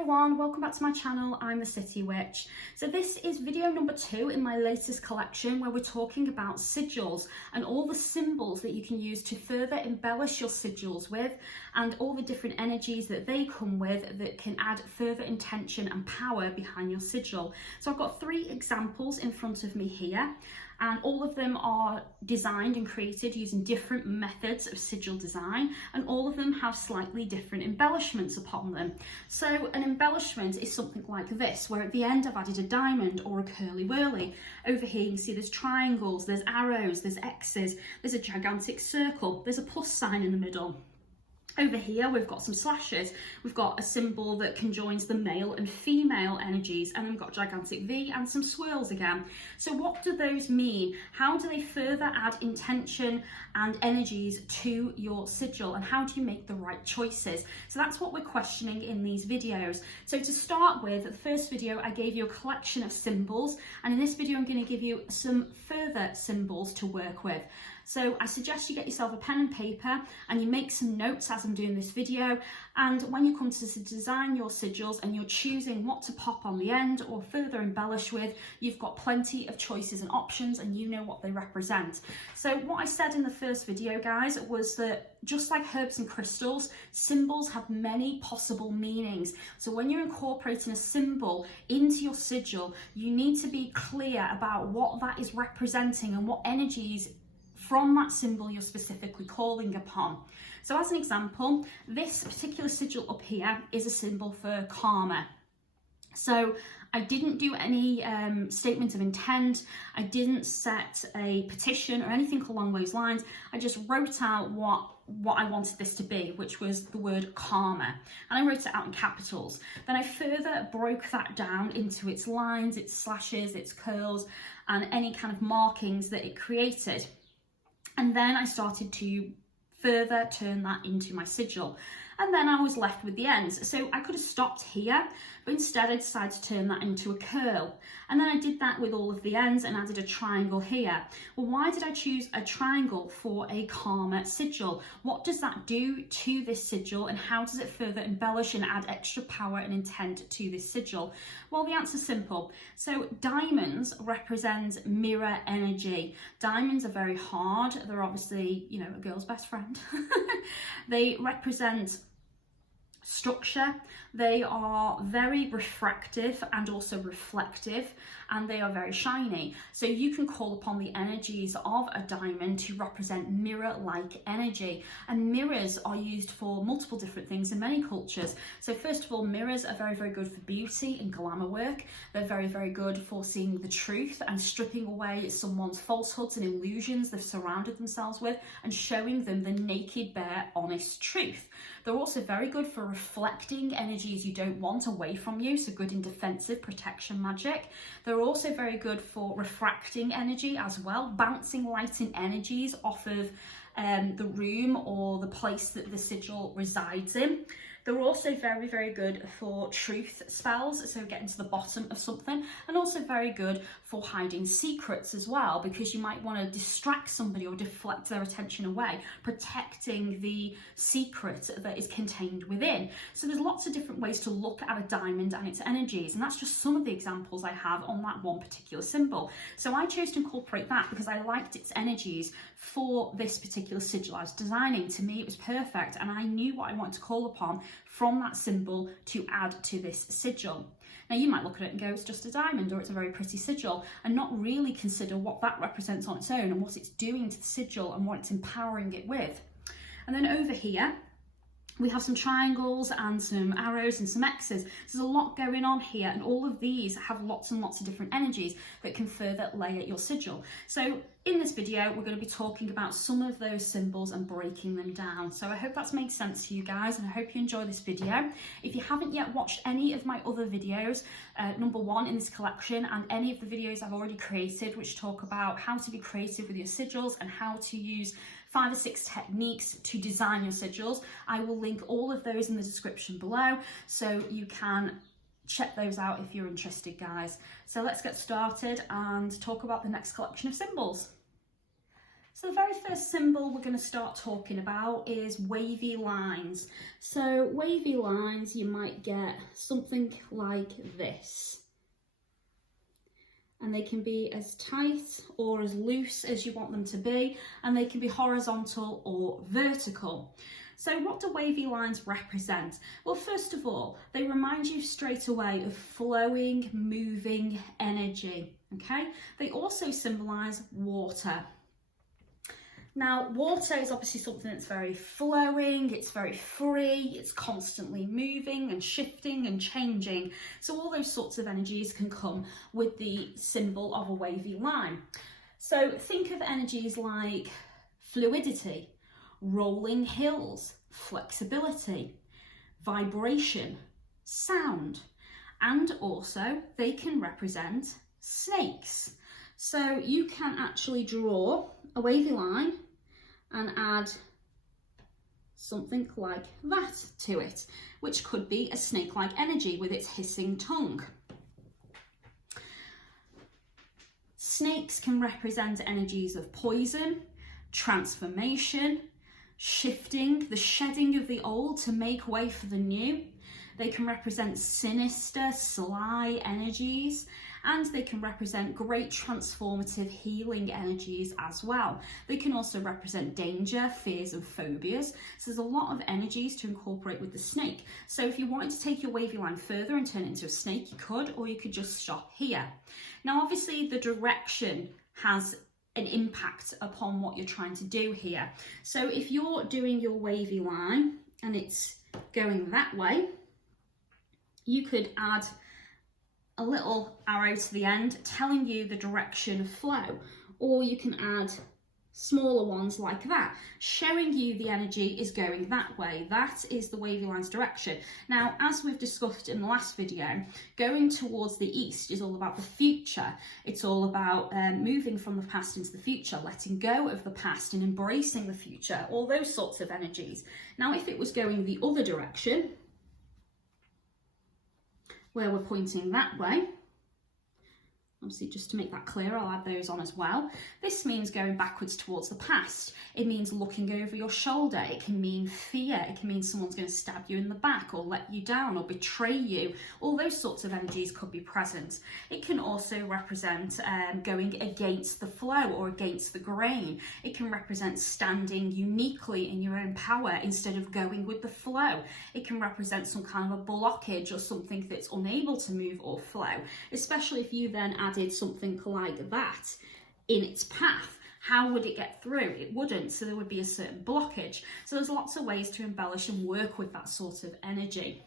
everyone, welcome back to my channel. I'm the City Witch. So this is video number 2 in my latest collection where we're talking about sigils and all the symbols that you can use to further embellish your sigils with, and all the different energies that they come with that can add further intention and power behind your sigil. So I've got 3 examples in front of me here, and all of them are designed and created using different methods of sigil design, and all of them have slightly different embellishments upon them. So an embellishment is something like this, where at the end I've added a diamond or a curly whirly. Over here you can see there's triangles, there's arrows, there's X's, there's a gigantic circle, there's a plus sign in the middle. Over here we've got some slashes, we've got a symbol that conjoins the male and female energies, and we've got a gigantic V and some swirls again. So what do those mean? How do they further add intention and energies to your sigil, and how do you make the right choices? So that's what we're questioning in these videos. So to start with, the first video I gave you a collection of symbols, and in this video I'm going to give you some further symbols to work with. So I suggest you get yourself a pen and paper and you make some notes as I'm doing this video, and when you come to design your sigils and you're choosing what to pop on the end or further embellish with, you've got plenty of choices and options and you know what they represent. So what I said in the first video, guys, was that just like herbs and crystals, symbols have many possible meanings. So when you're incorporating a symbol into your sigil, you need to be clear about what that is representing and what energies from that symbol you're specifically calling upon. So as an example, this particular sigil up here is a symbol for karma. So I didn't do any statement of intent, I didn't set a petition or anything along those lines. I just wrote out what I wanted this to be, which was the word karma, and I wrote it out in capitals. Then I further broke that down into its lines, its slashes, its curls, and any kind of markings that it created. And then I started to further turn that into my sigil. And then I was left with the ends. So I could have stopped here, but instead I decided to turn that into a curl. And then I did that with all of the ends and added a triangle here. Well, why did I choose a triangle for a karma sigil? What does that do to this sigil, and how does it further embellish and add extra power and intent to this sigil? Well, the answer's simple. So diamonds represent mirror energy. Diamonds are very hard. They're obviously, you know, a girl's best friend. They represent structure. They are very refractive and also reflective, and they are very shiny. So you can call upon the energies of a diamond to represent mirror-like energy. And mirrors are used for multiple different things in many cultures. So first of all, mirrors are very, very good for beauty and glamour work. They're very, very good for seeing the truth and stripping away someone's falsehoods and illusions they've surrounded themselves with, and showing them the naked, bare, honest truth. They're also very good for reflecting energies you don't want away from you, so good in defensive protection magic. They're also very good for refracting energy as well, bouncing light and energies off of the room or the place that the sigil resides in. They're also very, very good for truth spells, so getting to the bottom of something, and also very good for hiding secrets as well, because you might want to distract somebody or deflect their attention away, protecting the secret that is contained within. So there's lots of different ways to look at a diamond and its energies, and that's just some of the examples I have on that one particular symbol. So I chose to incorporate that because I liked its energies for this particular sigil I was designing. To me it was perfect, and I knew what I wanted to call upon from that symbol to add to this sigil. Now you might look at it and go, it's just a diamond, or it's a very pretty sigil, and not really consider what that represents on its own and what it's doing to the sigil and what it's empowering it with. And then over here we have some triangles and some arrows and some X's. There's a lot going on here, and all of these have lots and lots of different energies that can further layer your sigil. So in this video, we're going to be talking about some of those symbols and breaking them down. So I hope that's made sense to you guys, and I hope you enjoy this video. If you haven't yet watched any of my other videos, number 1 in this collection, and any of the videos I've already created, which talk about how to be creative with your sigils and how to use 5 or 6 techniques to design your sigils, I will link all of those in the description below, so you can check those out if you're interested, guys. So let's get started and talk about the next collection of symbols. So the very first symbol we're going to start talking about is wavy lines. So wavy lines, you might get something like this. And they can be as tight or as loose as you want them to be, and they can be horizontal or vertical. So what do wavy lines represent? Well, first of all, they remind you straight away of flowing, moving energy, okay? They also symbolise water. Now, water is obviously something that's very flowing, it's very free, it's constantly moving and shifting and changing. So all those sorts of energies can come with the symbol of a wavy line. So think of energies like fluidity, rolling hills, flexibility, vibration, sound, and also they can represent snakes. So you can actually draw a wavy line and add something like that to it, which could be a snake-like energy with its hissing tongue. Snakes can represent energies of poison, transformation, shifting, the shedding of the old to make way for the new. They can represent sinister, sly energies, and they can represent great transformative healing energies as well. They can also represent danger, fears and phobias. So there's a lot of energies to incorporate with the snake. So if you wanted to take your wavy line further and turn it into a snake, you could, or you could just stop here. Now obviously the direction has an impact upon what you're trying to do here. So if you're doing your wavy line and it's going that way, you could add a little arrow to the end telling you the direction of flow, or you can add smaller ones like that, showing you the energy is going that way. That is the wavy line's direction. Now, as we've discussed in the last video, going towards the east is all about the future. It's all about moving from the past into the future, letting go of the past and embracing the future, all those sorts of energies. Now, if it was going the other direction, where we're pointing that way, obviously just to make that clear, I'll add those on as well. This means going backwards towards the past. It means looking over your shoulder. It can mean fear. It can mean someone's going to stab you in the back or let you down or betray you. All those sorts of energies could be present. It can also represent going against the flow or against the grain. It can represent standing uniquely in your own power instead of going with the flow. It can represent some kind of a blockage or something that's unable to move or flow, especially if you then added something like that in its path. How would it get through? It wouldn't, so there would be a certain blockage. So there's lots of ways to embellish and work with that sort of energy.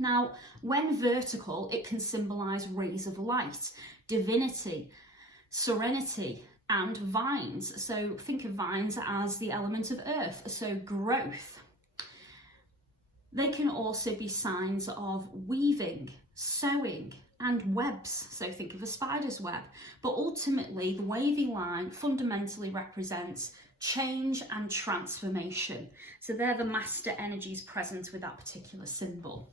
Now, when vertical, it can symbolise rays of light, divinity, serenity, and vines. So think of vines as the element of earth, so growth. They can also be signs of weaving, sewing, and webs, so think of a spider's web. But ultimately, the wavy line fundamentally represents change and transformation. So they're the master energies present with that particular symbol.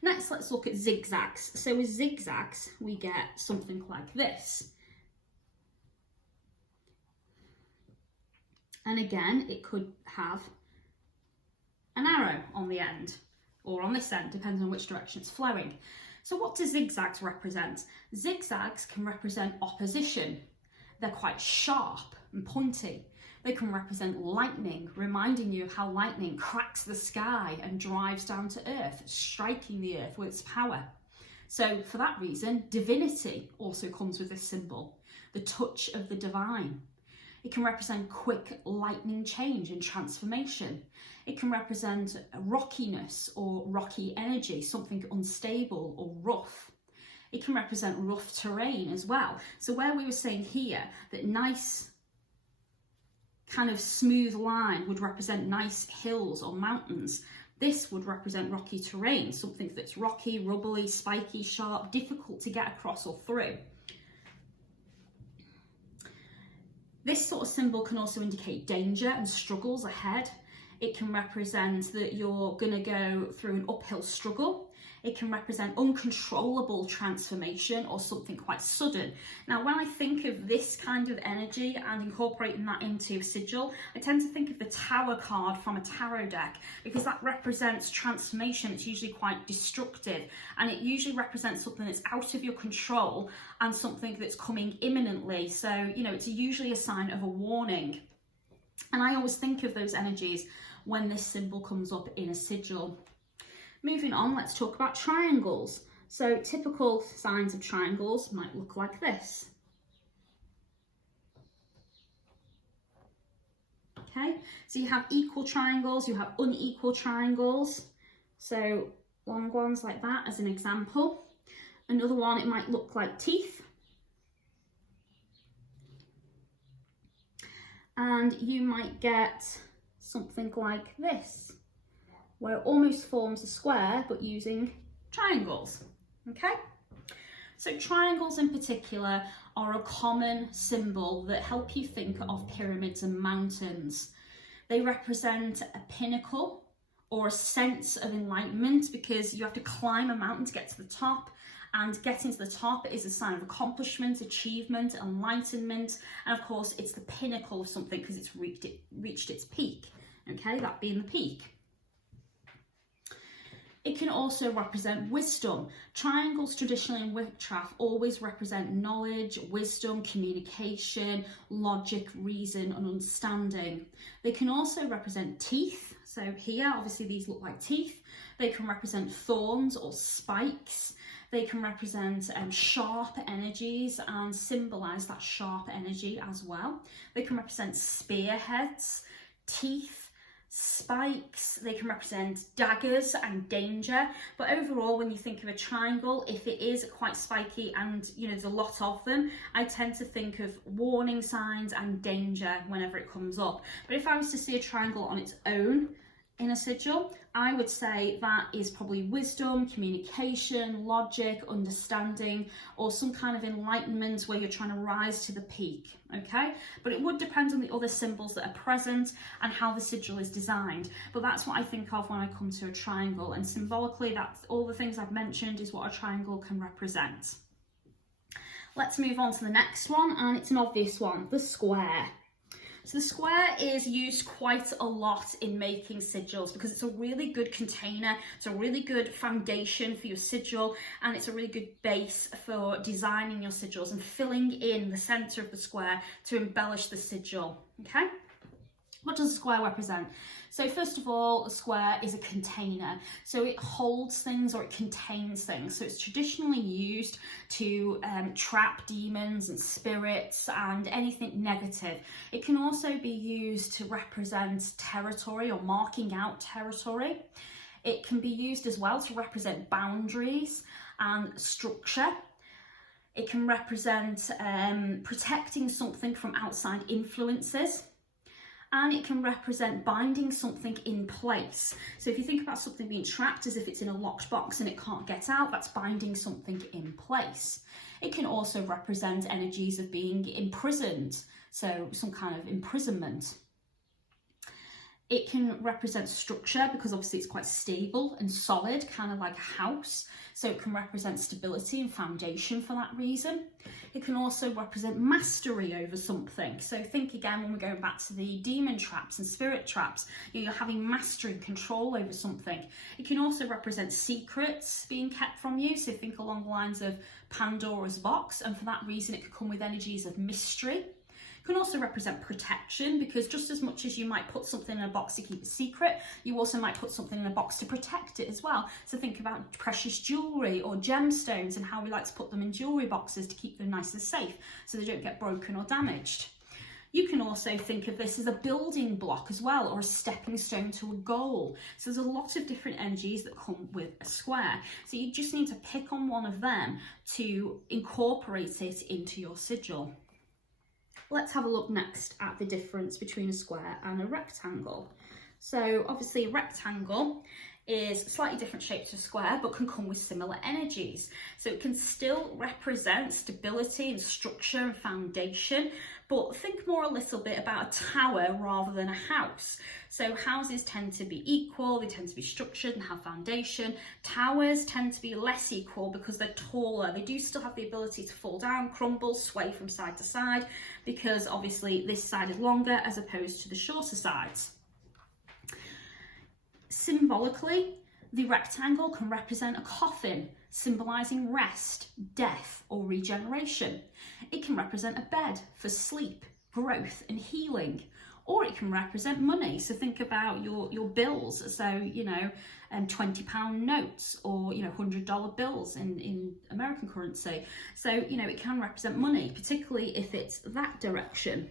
Next, let's look at zigzags. So with zigzags, we get something like this. And again, it could have an arrow on the end, or on this end, depending on which direction it's flowing. So what do zigzags represent? Zigzags can represent opposition. They're quite sharp and pointy. They can represent lightning, reminding you of how lightning cracks the sky and drives down to earth, striking the earth with its power. So for that reason, divinity also comes with this symbol, the touch of the divine. It can represent quick lightning change and transformation. It can represent rockiness or rocky energy, something unstable or rough. It can represent rough terrain as well. So where we were saying here that nice kind of smooth line would represent nice hills or mountains, this would represent rocky terrain, something that's rocky, rubbly, spiky, sharp, difficult to get across or through. This sort of symbol can also indicate danger and struggles ahead. It can represent that you're going to go through an uphill struggle. It can represent uncontrollable transformation or something quite sudden. Now, when I think of this kind of energy and incorporating that into a sigil, I tend to think of the Tower card from a tarot deck, because that represents transformation. It's usually quite destructive, and it usually represents something that's out of your control and something that's coming imminently. So, you know, it's usually a sign of a warning. And I always think of those energies when this symbol comes up in a sigil. Moving on, let's talk about triangles. So typical signs of triangles might look like this. Okay, so you have equal triangles, you have unequal triangles. So long ones like that as an example. Another one, it might look like teeth. And you might get something like this, where it almost forms a square, but using triangles, okay? So triangles in particular are a common symbol that help you think of pyramids and mountains. They represent a pinnacle or a sense of enlightenment, because you have to climb a mountain to get to the top, and getting to the top is a sign of accomplishment, achievement, enlightenment, and of course it's the pinnacle of something because it's reached its peak, okay, that being the peak. It can also represent wisdom. Triangles traditionally in witchcraft always represent knowledge, wisdom, communication, logic, reason and understanding. They can also represent teeth. So here, obviously these look like teeth. They can represent thorns or spikes. They can represent sharp energies and symbolise that sharp energy as well. They can represent spearheads, teeth, spikes. They can represent daggers and danger. But overall, when you think of a triangle, if it is quite spiky and, you know, there's a lot of them, I tend to think of warning signs and danger whenever it comes up. But if I was to see a triangle on its own in a sigil, I would say that is probably wisdom, communication, logic, understanding, or some kind of enlightenment where you're trying to rise to the peak, okay? But it would depend on the other symbols that are present and how the sigil is designed. But that's what I think of when I come to a triangle, and symbolically, that's all the things I've mentioned is what a triangle can represent. Let's move on to the next one, and it's an obvious one, the square. So the square is used quite a lot in making sigils because it's a really good container, it's a really good foundation for your sigil, and it's a really good base for designing your sigils and filling in the centre of the square to embellish the sigil, okay? What does a square represent? So first of all, a square is a container. So it holds things, or it contains things. So it's traditionally used to trap demons and spirits and anything negative. It can also be used to represent territory or marking out territory. It can be used as well to represent boundaries and structure. It can represent protecting something from outside influences. And it can represent binding something in place. So if you think about something being trapped as if it's in a locked box and it can't get out, that's binding something in place. It can also represent energies of being imprisoned, so some kind of imprisonment. It can represent structure because obviously it's quite stable and solid, kind of like a house. So it can represent stability and foundation for that reason. It can also represent mastery over something. So think again when we're going back to the demon traps and spirit traps, you're having mastery and control over something. It can also represent secrets being kept from you. So think along the lines of Pandora's box, and for that reason it could come with energies of mystery. Can also represent protection, because just as much as you might put something in a box to keep it secret, you also might put something in a box to protect it as well. So think about precious jewellery or gemstones and how we like to put them in jewellery boxes to keep them nice and safe so they don't get broken or damaged. You can also think of this as a building block as well, or a stepping stone to a goal. So there's a lot of different energies that come with a square. So you just need to pick on one of them to incorporate it into your sigil. Let's have a look next at the difference between a square and a rectangle. So obviously a rectangle is slightly different shape to a square, but can come with similar energies. So it can still represent stability and structure and foundation, but think more a little bit about a tower rather than a house. So houses tend to be equal, they tend to be structured and have foundation. Towers tend to be less equal because they're taller. They do still have the ability to fall down, crumble, sway from side to side, because obviously this side is longer as opposed to the shorter sides. Symbolically, the rectangle can represent a coffin, symbolising rest, death, or regeneration. It can represent a bed for sleep, growth, and healing. Or it can represent money. So think about your bills. So, you know, £20 notes, or, you know, $100 bills in American currency. So, you know, it can represent money, particularly if it's that direction.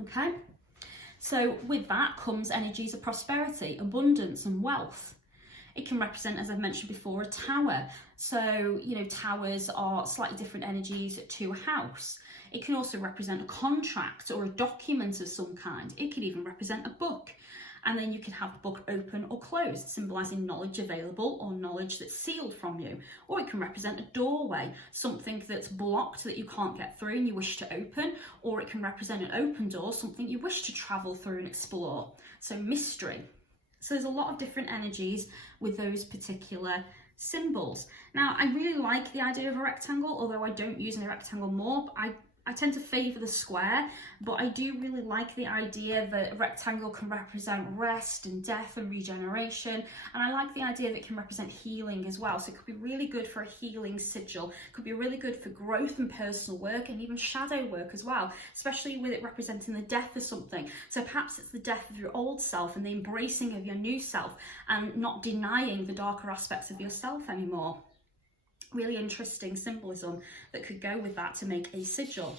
Okay. So with that comes energies of prosperity, abundance, and wealth. It can represent, as I've mentioned before, a tower. So, you know, towers are slightly different energies to a house. It can also represent a contract or a document of some kind. It could even represent a book. And then you can have the book open or closed, symbolising knowledge available or knowledge that's sealed from you. Or it can represent a doorway, something that's blocked that you can't get through and you wish to open. Or it can represent an open door, something you wish to travel through and explore. So mystery. So there's a lot of different energies with those particular symbols. Now, I really like the idea of a rectangle, although I don't use a rectangle more. I tend to favour the square, but I do really like the idea that a rectangle can represent rest and death and regeneration. And I like the idea that it can represent healing as well. So it could be really good for a healing sigil. It could be really good for growth and personal work, and even shadow work as well, especially with it representing the death of something. So perhaps it's the death of your old self and the embracing of your new self, and not denying the darker aspects of yourself anymore. Really interesting symbolism that could go with that to make a sigil.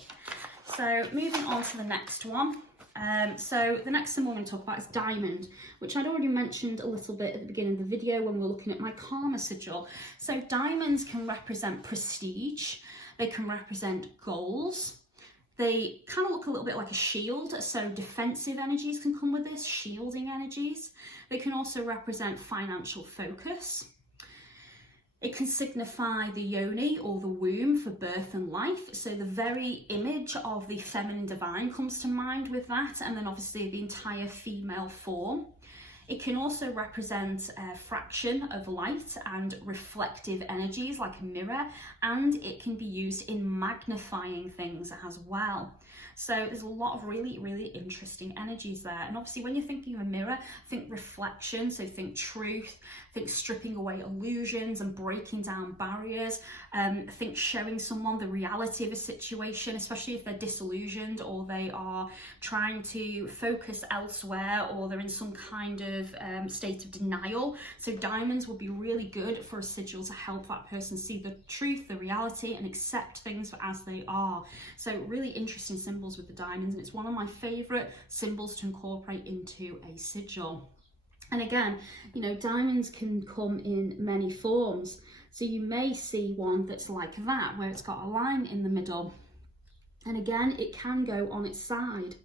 So moving on to the next one. So the next symbol I'm going to talk about is diamond, which I'd already mentioned a little bit at the beginning of the video when we were looking at my karma sigil. So diamonds can represent prestige, they can represent goals, they kind of look a little bit like a shield, so defensive energies can come with this, shielding energies. They can also represent financial focus. It can signify the yoni, or the womb, for birth and life. So the very image of the feminine divine comes to mind with that, and then obviously the entire female form. It can also represent a fraction of light and reflective energies like a mirror, and it can be used in magnifying things as well. So there's a lot of really, really interesting energies there. And obviously when you're thinking of a mirror, think reflection, so think truth, think stripping away illusions and breaking down barriers, think showing someone the reality of a situation, especially if they're disillusioned or they are trying to focus elsewhere, or they're in some kind of state of denial. So diamonds will be really good for a sigil to help that person see the truth, the reality, and accept things as they are. So really interesting symbols with the diamonds, and it's one of my favorite symbols to incorporate into a sigil. And again, you know, diamonds can come in many forms. So you may see one that's like that, where it's got a line in the middle. And again, it can go on its side.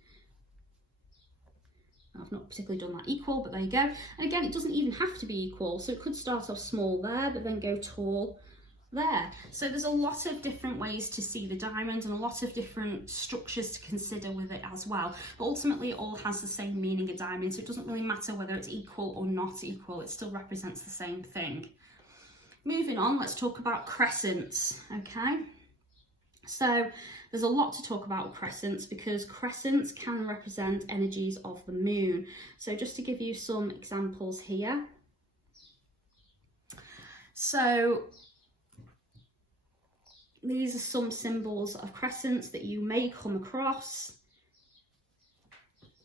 I've not particularly done that equal, but there you go. And again, it doesn't even have to be equal. So it could start off small there, but then go tall there. So there's a lot of different ways to see the diamond, and a lot of different structures to consider with it as well. But ultimately it all has the same meaning, a diamond, so it doesn't really matter whether it's equal or not equal, it still represents the same thing. Moving on, let's talk about crescents, okay? So there's a lot to talk about with crescents, because crescents can represent energies of the moon. So just to give you some examples here. So these are some symbols of crescents that you may come across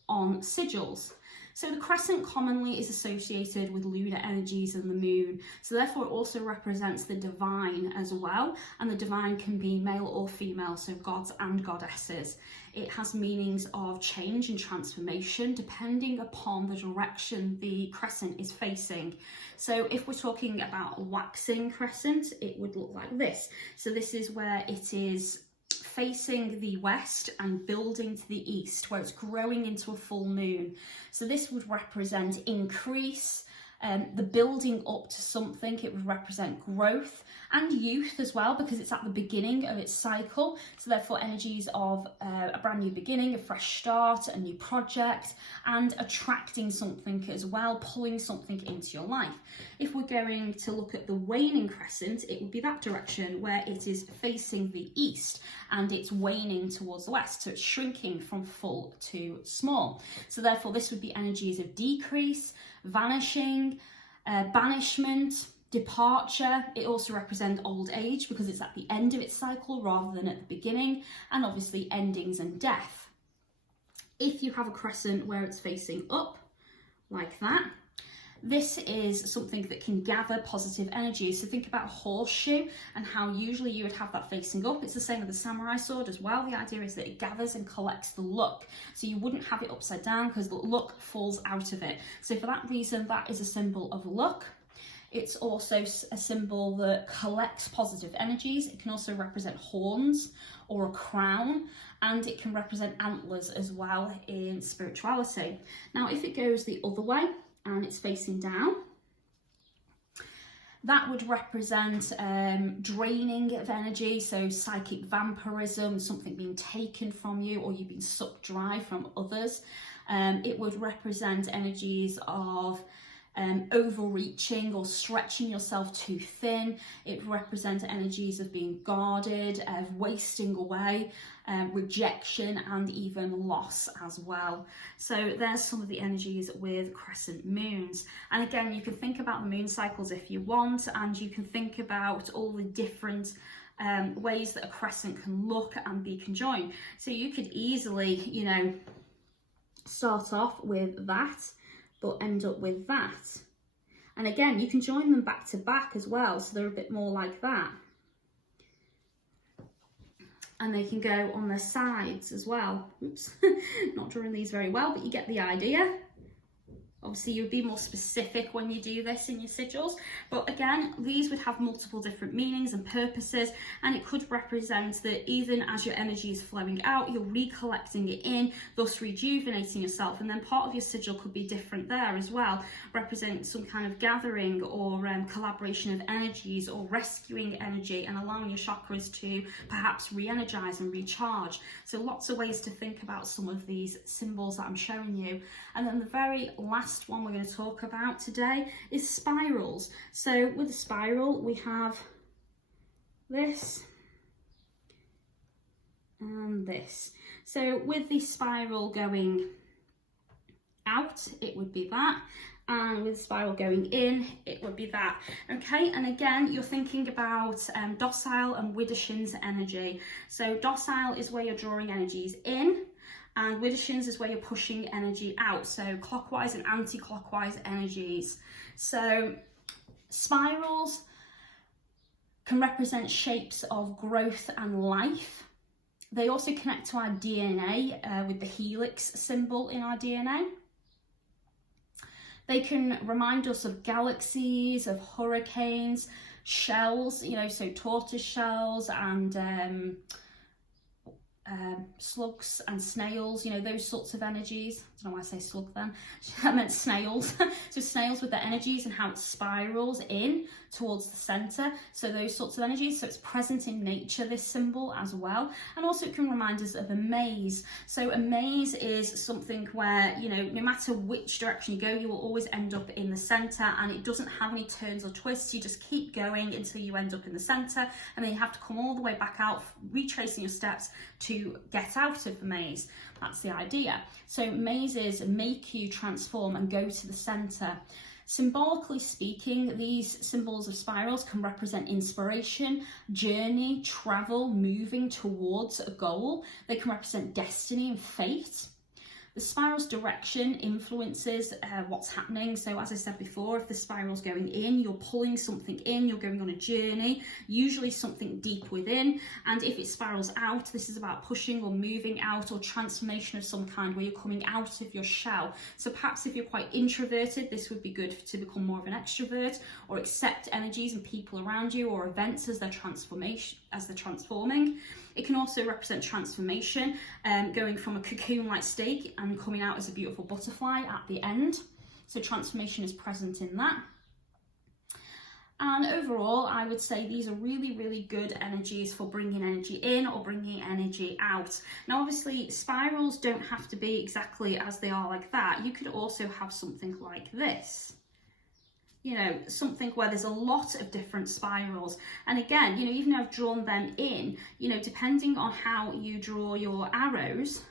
on sigils. So the crescent commonly is associated with lunar energies and the moon. So therefore it also represents the divine as well. And the divine can be male or female, so gods and goddesses. It has meanings of change and transformation depending upon the direction the crescent is facing. So if we're talking about a waxing crescent, it would look like this. So this is where it is facing the west and building to the east, where it's growing into a full moon. So this would represent increase, the building up to something. It would represent growth and youth as well, because it's at the beginning of its cycle. So therefore energies of a brand new beginning, a fresh start, a new project, and attracting something as well, pulling something into your life. If we're going to look at the waning crescent, it would be that direction where it is facing the east and it's waning towards the west. So it's shrinking from full to small. So therefore this would be energies of decrease, vanishing, banishment, departure. It also represents old age because it's at the end of its cycle rather than at the beginning, and obviously endings and death. If you have a crescent where it's facing up like that, this is something that can gather positive energy. So think about a horseshoe and how usually you would have that facing up. It's the same with the samurai sword as well. The idea is that it gathers and collects the luck. So you wouldn't have it upside down because the luck falls out of it. So for that reason, that is a symbol of luck. It's also a symbol that collects positive energies. It can also represent horns or a crown, and it can represent antlers as well in spirituality. Now, if it goes the other way and it's facing down, that would represent draining of energy, so psychic vampirism, something being taken from you or you've been sucked dry from others. It would represent energies of overreaching or stretching yourself too thin. It represents energies of being guarded, of wasting away, rejection, and even loss as well. So there's some of the energies with crescent moons. And again, you can think about the moon cycles if you want, and you can think about all the different ways that a crescent can look and be conjoined. So you could easily, you know, start off with that, but end up with that. And again, you can join them back to back as well, so they're a bit more like that. And they can go on their sides as well. Oops, not drawing these very well, but you get the idea. Obviously, you would be more specific when you do this in your sigils. But again, these would have multiple different meanings and purposes, and it could represent that even as your energy is flowing out, you're recollecting it in, thus rejuvenating yourself. And then part of your sigil could be different there as well, represent some kind of gathering or collaboration of energies or rescuing energy and allowing your chakras to perhaps re-energize and recharge. So lots of ways to think about some of these symbols that I'm showing you. And then the very last one we're going to talk about today is spirals. So with a spiral, we have this and this. So with the spiral going out, it would be that. And with the spiral going in, it would be that. Okay, and again, you're thinking about docile and Widdershins energy. So docile is where you're drawing energies in, and Widdershins is where you're pushing energy out. So clockwise and anti-clockwise energies. So spirals can represent shapes of growth and life. They also connect to our DNA with the helix symbol in our DNA. They can remind us of galaxies, of hurricanes, shells, you know, so tortoise shells and slugs and snails, you know, those sorts of energies. I don't know why I say slug then. I meant snails. So snails with their energies and how it spirals in towards the centre. So those sorts of energies. So it's present in nature, this symbol as well. And also it can remind us of a maze. So a maze is something where, you know, no matter which direction you go, you will always end up in the centre, and it doesn't have any turns or twists. You just keep going until you end up in the centre, and then you have to come all the way back out, retracing your steps to get out of the maze. That's the idea. So mazes make you transform and go to the centre. Symbolically speaking, these symbols of spirals can represent inspiration, journey, travel, moving towards a goal. They can represent destiny and fate. The spiral's direction influences what's happening. So as I said before, if the spiral's going in, you're pulling something in, you're going on a journey, usually something deep within. And if it spirals out, this is about pushing or moving out or transformation of some kind where you're coming out of your shell. So perhaps if you're quite introverted, this would be good to become more of an extrovert or accept energies and people around you or events as they're transforming. It can also represent transformation, going from a cocoon-like state and coming out as a beautiful butterfly at the end. So transformation is present in that. And overall, I would say these are really, really good energies for bringing energy in or bringing energy out. Now, obviously, spirals don't have to be exactly as they are like that. You could also have something like this. You know, something where there's a lot of different spirals. And again, you know, even though I've drawn them in, you know, depending on how you draw your arrows,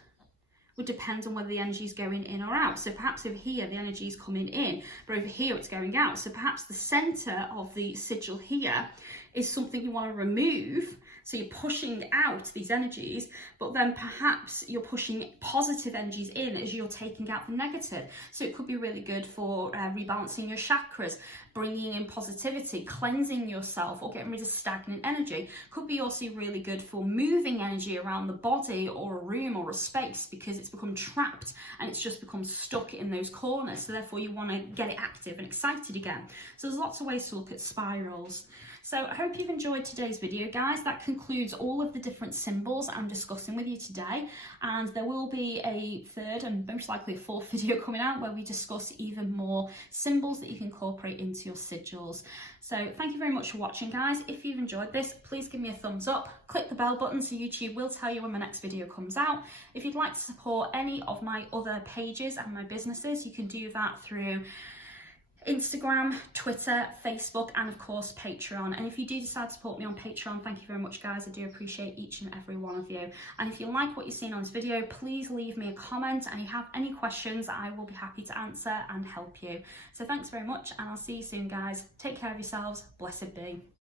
would depend on whether the energy is going in or out. So perhaps over here the energy is coming in, but over here it's going out. So perhaps the center of the sigil here is something you want to remove. So you're pushing out these energies, but then perhaps you're pushing positive energies in as you're taking out the negative. So it could be really good for rebalancing your chakras, bringing in positivity, cleansing yourself, or getting rid of stagnant energy. Could be also really good for moving energy around the body or a room or a space, because it's become trapped and it's just become stuck in those corners. So therefore you want to get it active and excited again. So there's lots of ways to look at spirals. So I hope you've enjoyed today's video, guys. That concludes all of the different symbols I'm discussing with you today. And there will be a third and most likely a fourth video coming out where we discuss even more symbols that you can incorporate into your sigils. So thank you very much for watching, guys. If you've enjoyed this, please give me a thumbs up. Click the bell button so YouTube will tell you when my next video comes out. If you'd like to support any of my other pages and my businesses, you can do that through Instagram, Twitter, Facebook, and of course Patreon. And if you do decide to support me on Patreon, thank you very much, guys. I do appreciate each and every one of you. And if you like what you've seen on this video, please leave me a comment, and if you have any questions, I will be happy to answer and help you. So thanks very much, and I'll see you soon, guys. Take care of yourselves. Blessed be.